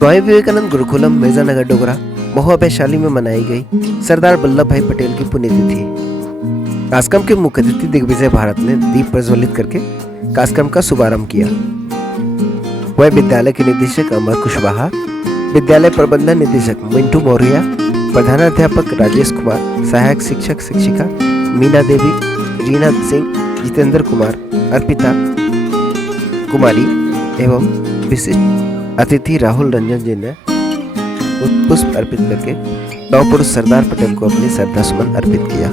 स्वामी विवेकानंद गुरुकुलम मिर्जानगर डोगरा महुआ वैशाली में मनाई गई सरदार वल्लभ भाई पटेल की पुण्यतिथि। कार्यक्रम के मुख्य अतिथि दिग्विजय भारत ने दीप प्रज्वलित करके कार्यक्रम का शुभारंभ किया। वह विद्यालय के निदेशक अमर कुशवाहा, विद्यालय प्रबंधन निदेशक मिंटू मौर्य, प्रधानाध्यापक राजेश कुमार, सहायक शिक्षक शिक्षिका मीना देवी, रीना सिंह, जितेंद्र कुमार, अर्पिता कुमारी एवं विशिष्ट अतिथि राहुल रंजन जी ने पुष्प अर्पित करके लौह पुरुष सरदार पटेल को अपनी श्रद्धा सुमन अर्पित किया।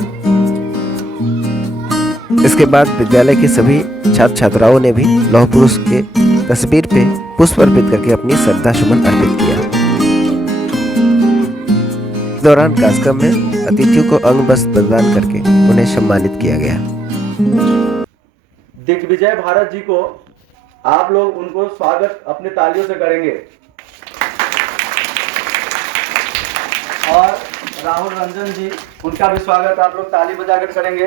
इसके बाद विद्यालय के सभी छात्र छात्राओं ने भी लौह पुरुष के तस्वीर पे पुष्प अर्पित करके अपनी श्रद्धा सुमन अर्पित किया। इस दौरान कार्यक्रम में अतिथियों को अंग वस्त्र प्रदान करके उन्हें सम्मानित किया गया। दिग्विजय भारत जी को आप लोग उनको स्वागत अपने तालियों से करेंगे। और राहुल रंजन जी, उनका भी स्वागत आप लोग ताली बजाकर करेंगे।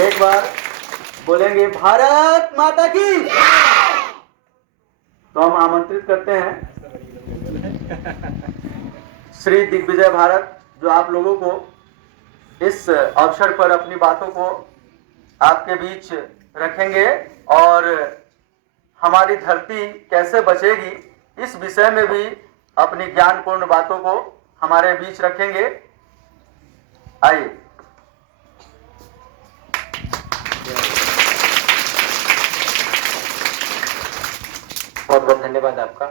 एक बार बोलेंगे भारत माता की। तो हम आमंत्रित करते हैं श्री दिग्विजय भारत, जो आप लोगों को इस अवसर पर अपनी बातों को आपके बीच रखेंगे और हमारी धरती कैसे बचेगी इस विषय में भी अपनी ज्ञानपूर्ण बातों को हमारे बीच रखेंगे। आइए। बहुत बहुत धन्यवाद आपका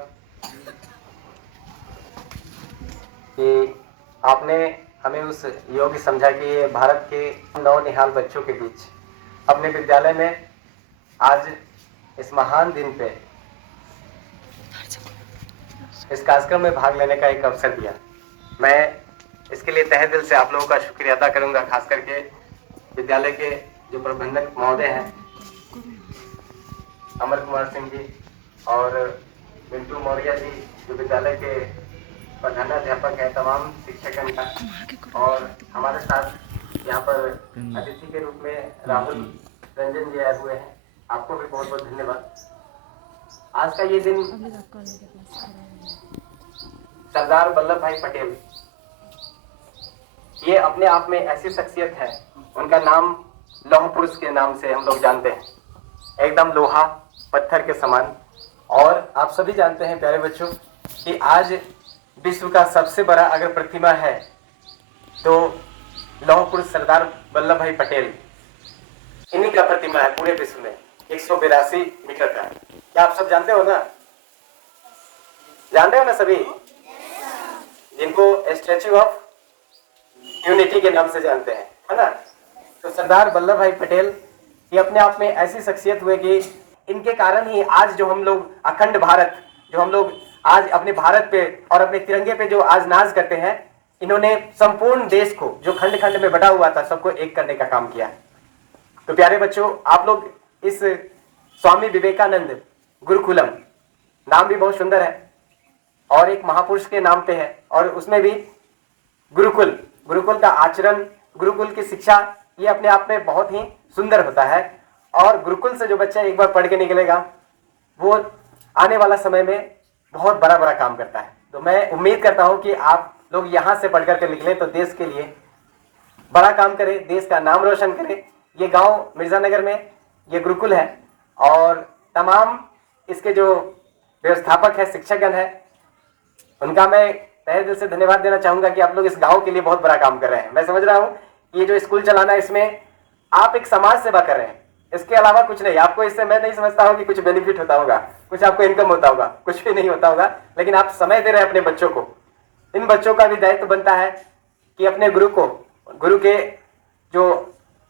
कि आपने हमें उस योग्य समझा कि ये भारत के नौनिहाल बच्चों के बीच अपने विद्यालय में आज इस महान दिन पे इस कार्यक्रम में भाग लेने का एक अवसर दिया। मैं इसके लिए तहे दिल से आप लोगों का शुक्रिया अदा करूंगा, खास करके विद्यालय के जो प्रबंधक महोदय हैं अमर कुमार सिंह जी और मिंटू मौर्य जी, जो विद्यालय के प्रधानाध्यापक हैं, तमाम शिक्षकगण का, और हमारे साथ यहाँ पर अतिथि के रूप में राहुल रंजन जी आए हुए हैं। आपको भी बहुत बहुत धन्यवाद। आज का ये दिन सरदार वल्लभ भाई पटेल, ये अपने आप में ऐसी शख्सियत है, उनका नाम लौह पुरुष के नाम से हम लोग जानते हैं, एकदम लोहा पत्थर के समान। और आप सभी जानते हैं प्यारे बच्चों कि आज विश्व का सबसे बड़ा अगर प्रतिमा है तो लौह पुरुष सरदार वल्लभ भाई पटेल, इन्हीं का प्रतिमा है पूरे विश्व में, 182 मीटर का। क्या आप सब जानते हो ना? जानते हो ना सभी, जिनको स्टैच्यू ऑफ यूनिटी के नाम से जानते हैं, है ना? तो सरदार वल्लभ भाई पटेल ये अपने आप में ऐसी शख्सियत हुए कि इनके कारण ही आज जो हम लोग अखंड भारत, जो हम लोग आज अपने भारत पे और अपने तिरंगे पे जो आज नाज करते हैं, इन्होंने संपूर्ण देश को जो खंड खंड में बटा हुआ था सबको एक करने का काम किया। तो प्यारे बच्चों, आप लोग इस स्वामी विवेकानंद गुरुकुलम, नाम भी बहुत सुंदर है और एक महापुरुष के नाम पे है, और उसमें भी गुरुकुल, गुरुकुल का आचरण, गुरुकुल की शिक्षा, ये अपने आप में बहुत ही सुंदर होता है। और गुरुकुल से जो बच्चा एक बार पढ़ के निकलेगा वो आने वाला समय में बहुत बड़ा बड़ा काम करता है। तो मैं उम्मीद करता हूं कि आप लोग यहाँ से पढ़ करके निकले तो देश के लिए बड़ा काम करें, देश का नाम रोशन करें। ये गांव मिर्जानगर में ये गुरुकुल है और तमाम इसके जो व्यवस्थापक है, शिक्षकगण है, उनका मैं तहे दिल से धन्यवाद देना चाहूंगा कि आप लोग इस गांव के लिए बहुत बड़ा काम कर रहे हैं। मैं समझ रहा हूँ ये जो स्कूल चलाना, इसमें आप एक समाज सेवा कर रहे हैं, इसके अलावा कुछ नहीं। आपको इससे मैं नहीं समझता हूँ कि कुछ बेनिफिट होता होगा, कुछ आपको इनकम होता होगा, कुछ भी नहीं होता होगा, लेकिन आप समय दे रहे हैं अपने बच्चों को। इन बच्चों का भी दायित्व बनता है कि अपने गुरु को, गुरु के जो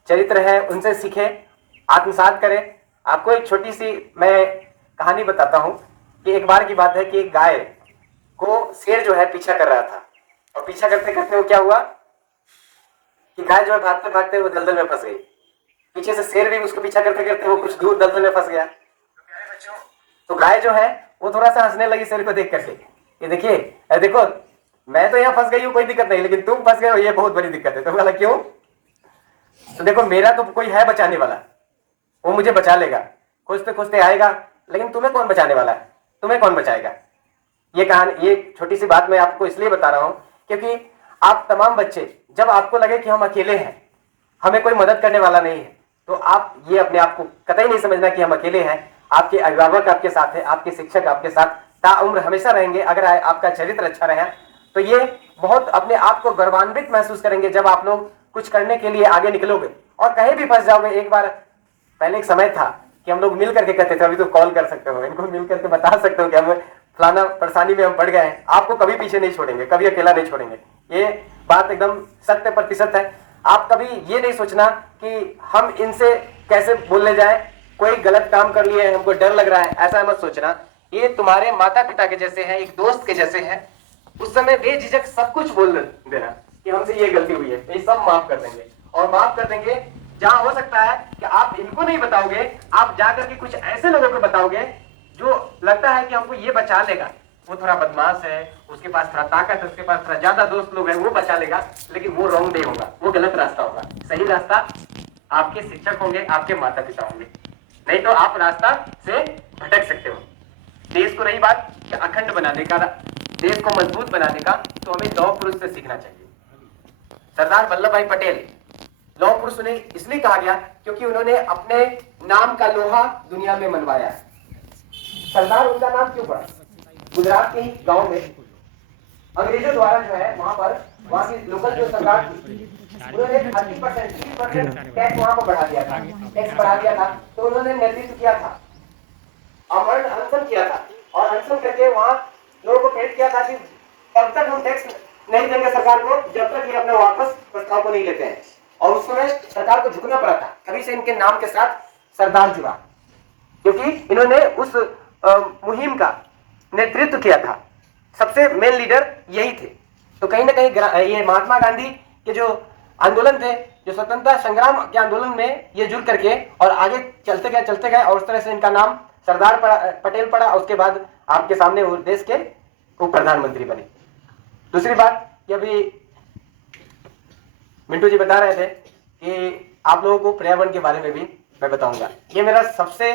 चरित्र है उनसे सीखे, आत्मसात करें। आपको एक छोटी सी मैं कहानी बताता हूँ कि एक बार की बात है कि एक गाय को शेर जो है पीछा कर रहा था, और पीछा करते करते वो क्या हुआ कि गाय जो है भागते भागते वो दलदल में फंस गई। पीछे से शेर भी उसको पीछा करते करते वो कुछ दूर दलदल में फंस गया। तो गाय जो है वो थोड़ा सा हंसने लगी शेर को देख करके, ये देखिए, देखो मैं तो यहाँ फंस गई हूँ, कोई दिक्कत नहीं, लेकिन तुम फंस गए हो, ये बहुत बड़ी दिक्कत है। तो बोला क्यों? तो देखो मेरा तो कोई है बचाने वाला, वो मुझे बचा लेगा, खोजते खोजते आएगा, लेकिन तुम्हें कौन बचाने वाला है? तुम्हें कौन बचाएगा। ये कहानी, ये छोटी सी बात मैं आपको इसलिए बता रहा हूं क्योंकि आप तमाम बच्चे, जब आपको लगे कि हम अकेले हैं, हमें कोई मदद करने वाला नहीं है, तो आप ये अपने आप को कतई नहीं समझना कि हम अकेले हैं। आपके अभिभावक आपके साथ है, आपके शिक्षक आपके साथ ताउम्र हमेशा रहेंगे। अगर आपका चरित्र अच्छा रहा तो ये बहुत अपने आप को गौरवान्वित महसूस करेंगे जब आप लोग कुछ करने के लिए आगे निकलोगे और कहीं भी फंस जाओगे। एक बार पहले एक समय था कि हम लोग मिल करके कहते थे, अभी तो कॉल कर सकते हो, इनको मिल करके बता सकते हो कि हम फलाना परेशानी में हम पड़ गए हैं। आपको कभी पीछे नहीं छोड़ेंगे, कभी अकेला नहीं छोड़ेंगे। ये बात एकदम 100% है। आप कभी ये नहीं सोचना कि हम इनसे कैसे बोलने जाए, कोई गलत काम कर लिए है, हमको डर लग रहा है, ऐसा मत सोचना। ये तुम्हारे माता पिता के जैसे हैं, एक दोस्त के जैसे हैं। उस समय बेझिझक सब कुछ बोल देना कि हमसे ये गलती हुई है, ये सब माफ कर देंगे। और माफ कर देंगे जहां हो सकता है कि आप इनको नहीं बताओगे, आप जाकर के कुछ ऐसे लोगों को बताओगे जो लगता है कि हमको ये बचा लेगा, वो थोड़ा बदमाश है, उसके पास थोड़ा ताकत है, उसके पास थोड़ा ज्यादा दोस्त लोग हैं, वो बचा लेगा। लेकिन वो रॉन्ग वे होगा, वो गलत रास्ता होगा। सही रास्ता आपके शिक्षक होंगे, आपके माता पिता होंगे, नहीं तो आप रास्ता से भटक सकते हो। देश को रही बात कि अखंड बनाने का, देश को मजबूत बनाने का, तो हमें लौह पुरुष से सीखना चाहिए। सरदार वल्लभ भाई पटेल लौह पुरुष उन्हें इसलिए कहा गया क्योंकि उन्होंने अपने नाम का लोहा दुनिया में मनवाया। सरदार उनका नाम क्यों पड़ा? गुजरात के ही गांव में अंग्रेजों द्वारा जो है वहां की लोकल जो सरकार थी, उन्होंने 30% टैक्स वहां पर बढ़ा दिया था, टैक्स बढ़ा दिया था। तो उन्होंने नेतृत्व किया था, अमरण अनशन किया था, और अनशन करके वहां लोगों को प्रेरित किया था कि तब तक हम टैक्स नहीं देंगे सरकार को जब तक ये अपने वापस प्रस्ताव को नहीं लेते हैं। और उस समय सरकार को झुकना पड़ा था, तभी से इनके नाम के साथ सरदार जुड़ा, क्योंकि इन्होंने उस मुहिम का नेतृत्व किया था। सबसे मेन लीडर यही थे। तो कहीं ना कहीं ये महात्मा गांधी के जो आंदोलन थे, जो स्वतंत्रता संग्राम के आंदोलन में ये जुड़ करके और आगे चलते गए और उस तरह से इनका नाम सरदार पटेल पड़ा। उसके बाद आपके सामने वो देश के उप प्रधानमंत्री बने। दूसरी बात कि अभी मिंटू जी बता रहे थे कि आप लोगों को पर्यावरण के बारे में भी मैं बताऊंगा। ये मेरा सबसे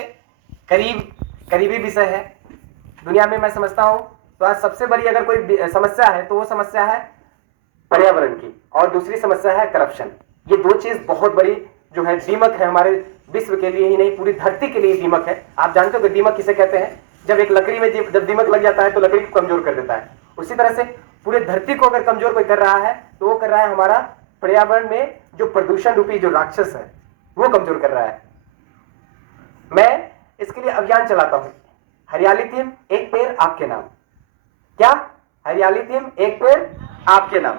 करीबी विषय है दुनिया में। मैं समझता हूं तो आज सबसे बड़ी अगर कोई समस्या है तो वो समस्या है पर्यावरण की, और दूसरी समस्या है करप्शन। ये दो चीज बहुत बड़ी जो है दीमक है, हमारे विश्व के लिए ही नहीं पूरी धरती के लिए दीमक है। आप जानते हो कि दीमक किसे कहते हैं? जब एक लकड़ी में जब दीमक लग जाता है तो लकड़ी को कमजोर कर देता है। उसी तरह से पूरे धरती को अगर कमजोर कोई कर रहा है तो वो कर रहा है हमारा पर्यावरण में जो प्रदूषण रूपी जो राक्षस है वो कमजोर कर रहा है। मैं इसके लिए अभियान चलाता हूं, हरियाली थीम एक पेड़ आपके नाम। क्या? हरियाली थीम एक पेड़ आपके नाम,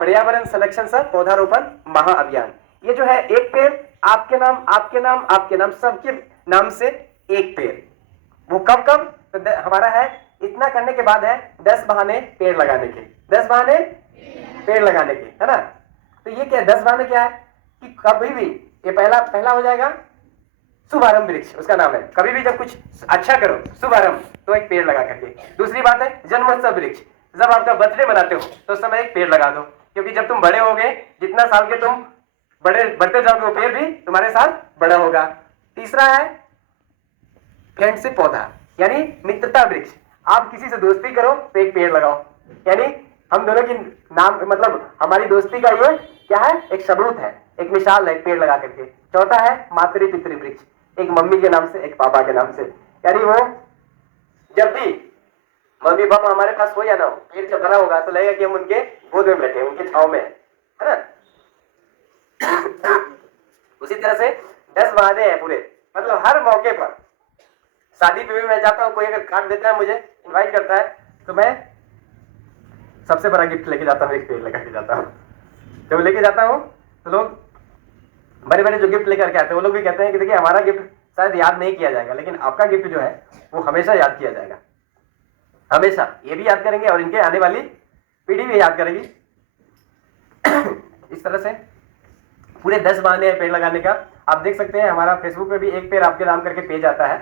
पर्यावरण संरक्षण सह पौधारोपण महाअभियान। ये जो है एक पेड़ आपके नाम, आपके नाम, आपके नाम, सबके नाम से एक पेड़। वो कब तो हमारा है इतना करने के बाद है 10 बहाने पेड़ लगाने के, 10 बहाने पेड़ लगाने के, है ना। तो ये क्या 10 बहाने क्या है कि कभी भी ये पहला हो जाएगा शुभारंभ वृक्ष, उसका नाम है। कभी भी जब कुछ अच्छा करो शुभारंभ तो एक पेड़ लगा करके। दूसरी बात है जन्मोत्सव वृक्ष, जब आपका बर्थडे मनाते हो तो उस समय एक पेड़ लगा दो, क्योंकि जब तुम बड़े होगे, जितना साल के तुम बढ़ते जाओगे वो पेड़ भी तुम्हारे साथ बड़ा होगा। तीसरा है फ्रेंडशिप पौधा, यानी मित्रता वृक्ष। आप किसी से दोस्ती करो तो एक पेड़ लगाओ, यानी हम दोनों की नाम मतलब हमारी दोस्ती का ये क्या है, एक सबूत है, एक मिसाल है, एक पेड़ लगा करके। चौथा है मातृ पितृ वृक्ष, एक मम्मी के नाम से एक पापा के नाम से, यानी वो जब भी मम्मी पापा हमारे पास हो या ना हो, पेड़ जब बड़ा होगा तो लगेगा कि हम उनके गोद में बैठे, उनके छाव में है ना। उसी तरह से 10 बहाने हैं पूरे, मतलब हर मौके पर। शादी पे भी मैं जाता हूँ, कोई अगर कार्ड देता है, मुझे इनवाइट करता है, तो मैं सबसे बड़ा गिफ्ट लेके जाता हूँ, एक पेड़ लगा के जाता हूँ। जब लेके जाता हूँ तो लोग बड़े जो गिफ्ट लेकर के आते हैं वो लोग भी कहते हैं कि देखिए हमारा गिफ्ट शायद याद नहीं किया जाएगा, लेकिन आपका गिफ्ट जो है वो हमेशा याद किया जाएगा, हमेशा। ये भी याद करेंगे और इनके आने वाली पीढ़ी भी याद करेगी। इस तरह से पूरे 10 बहाने हैं पेड़ लगाने का। आप देख सकते हैं हमारा फेसबुक पे भी एक पेड़ आपके नाम करके पेज आता है।